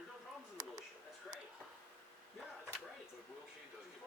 There's no problems in the militia. That's great. Yeah, that's great. But Will Kane doesn't